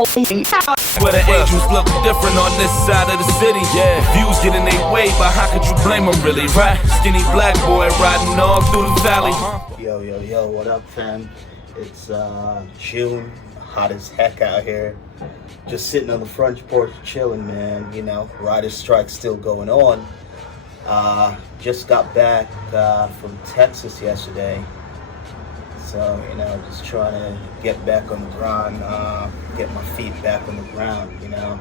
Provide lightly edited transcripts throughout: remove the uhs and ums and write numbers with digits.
Where the angels look different on this side of the city. Yeah, views get in their way, but how could you blame them really, right? Skinny black boy riding all through the valley. Yo, what up, fam? It's June, hot as heck out here. Just sitting on the front porch chilling, man. You know, writer's strike still going on. Just got back from Texas yesterday. So, you know, just trying to get back on the grind, get my feet back on the ground, you know.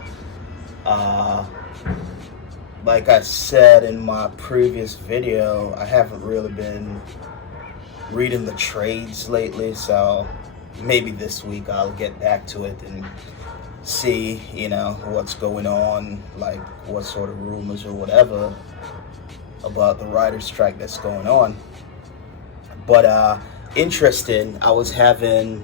Like I said in my previous video, I haven't really been reading the trades lately, so maybe this week I'll get back to it and see, you know, what's going on, like what sort of rumors or whatever about the writer's strike that's going on. But interesting, I was having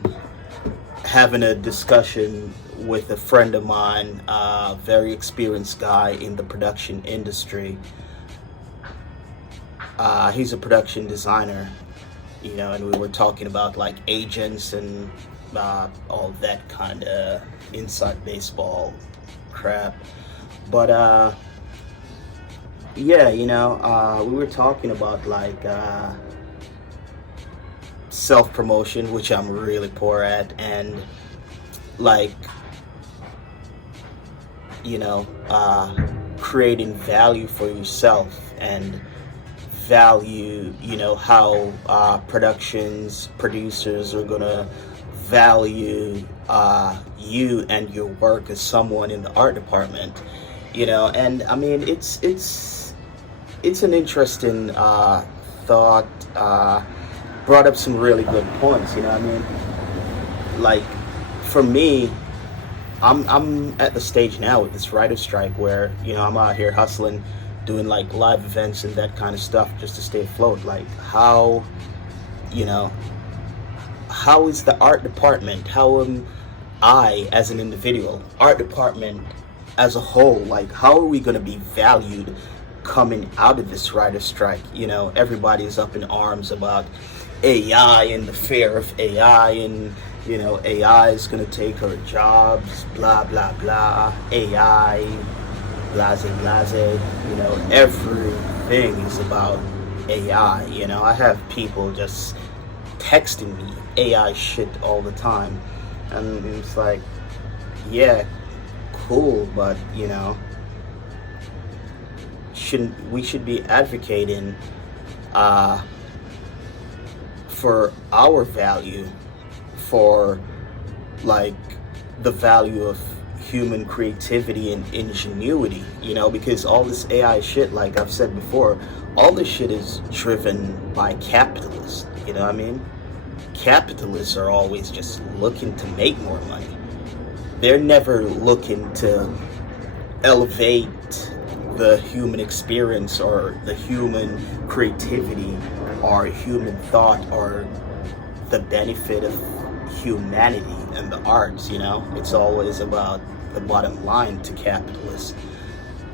a discussion with a friend of mine, a very experienced guy in the production industry. He's a production designer, you know, and we were talking about like agents and all that kind of inside baseball crap. But yeah, you know, we were talking about like self-promotion, which I'm really poor at, and like, you know, creating value for yourself and value, you know, how producers are gonna value you and your work as someone in the art department, you know. And I mean, it's an interesting thought. Brought up some really good points, you know what I mean? Like, for me, I'm at the stage now with this writer's strike where, you know, I'm out here hustling, doing like live events and that kind of stuff just to stay afloat. Like, how, you know, how is the art department, how am I as an individual, art department as a whole, like, how are we going to be valued coming out of this writer's strike? You know, everybody's up in arms about AI and the fear of AI, and, you know, AI is going to take our jobs, blah, blah, blah, AI, blase, blase, you know, everything is about AI, you know. I have people just texting me AI shit all the time, and it's like, yeah, cool, but, you know, we should be advocating for our value, for like the value of human creativity and ingenuity, you know, because all this AI shit, like I've said before, all this shit is driven by capitalists, you know what I mean? Capitalists are always just looking to make more money. They're never looking to elevate the human experience or the human creativity or human thought or the benefit of humanity and the arts, you know. It's always about the bottom line to capitalists.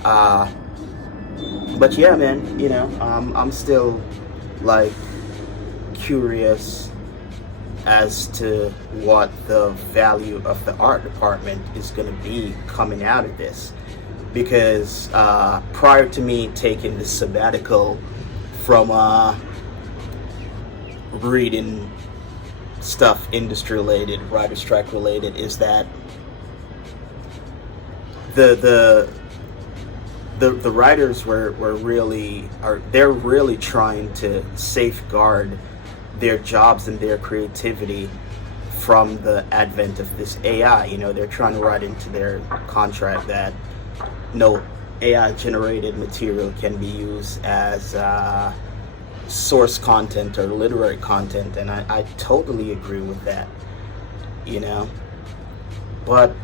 But yeah, man, you know, I'm still like curious as to what the value of the art department is going to be coming out of this, because prior to me taking this sabbatical from reading stuff industry related, writer strike related, is that the writers they're really trying to safeguard their jobs and their creativity from the advent of this AI. You know, they're trying to write into their contract that no AI generated material can be used as source content or literary content, and I totally agree with that, you know. But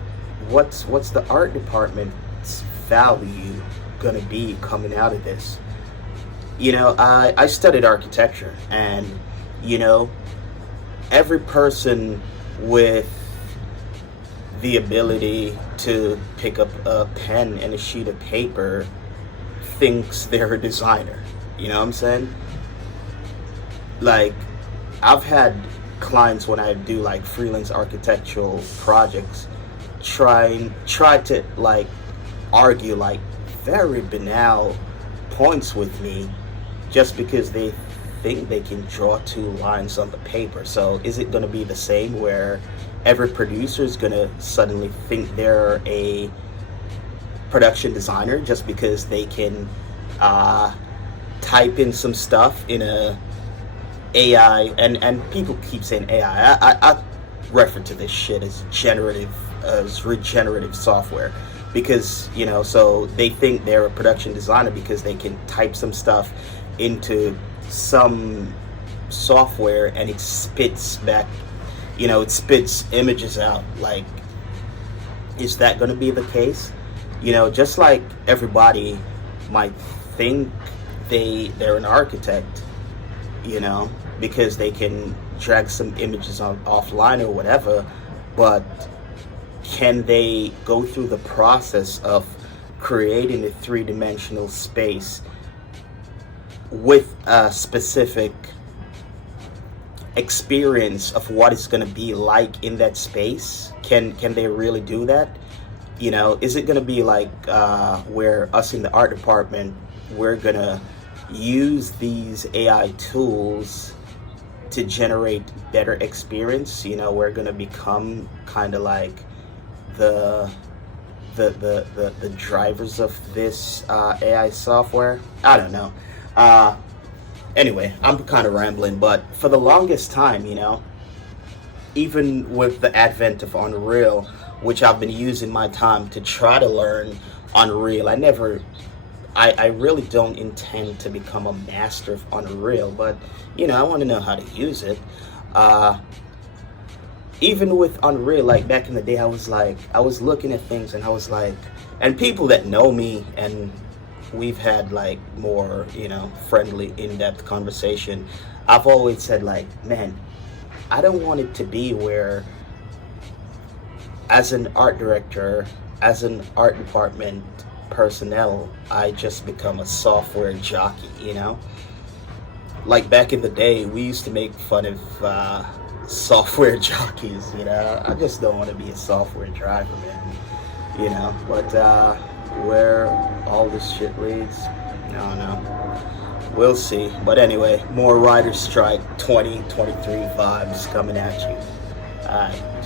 what's the art department's value gonna be coming out of this? You know, I studied architecture, and, you know, every person with the ability to pick up a pen and a sheet of paper thinks they're a designer, you know what I'm saying? Like, I've had clients when I do like freelance architectural projects try to like argue like very banal points with me just because they think they can draw two lines on the paper. So is it going to be the same where every producer is going to suddenly think they're a production designer just because they can type in some stuff in a AI, and people keep saying AI. I refer to this shit as regenerative software, because so they think they're a production designer because they can type some stuff into some software and it spits back, it spits images out. Like, is that going to be the case? Just like everybody might think they're an architect, because they can drag some images offline or whatever, but can they go through the process of creating a three-dimensional space with a specific experience of what it's going to be like in that space? Can they really do that? Is it going to be like where us in the art department, we're going to use these AI tools to generate better experience? We're going to become kind of like the drivers of this AI software. I don't know. Anyway, I'm kind of rambling, but for the longest time, even with the advent of Unreal, which I've been using my time to try to learn Unreal, I really don't intend to become a master of Unreal, but I want to know how to use it. Even with Unreal, like back in the day, I was looking at things and I was like, and people that know me and we've had like more, friendly, in-depth conversation, I've always said like, man, I don't want it to be where as an art director, as an art department personnel, I just become a software jockey, Like back in the day, we used to make fun of software jockeys, I just don't want to be a software driver, man, but where all this shit leads, I don't know. We'll see. But anyway, more Writer's Strike 2023 vibes coming at you. Alright.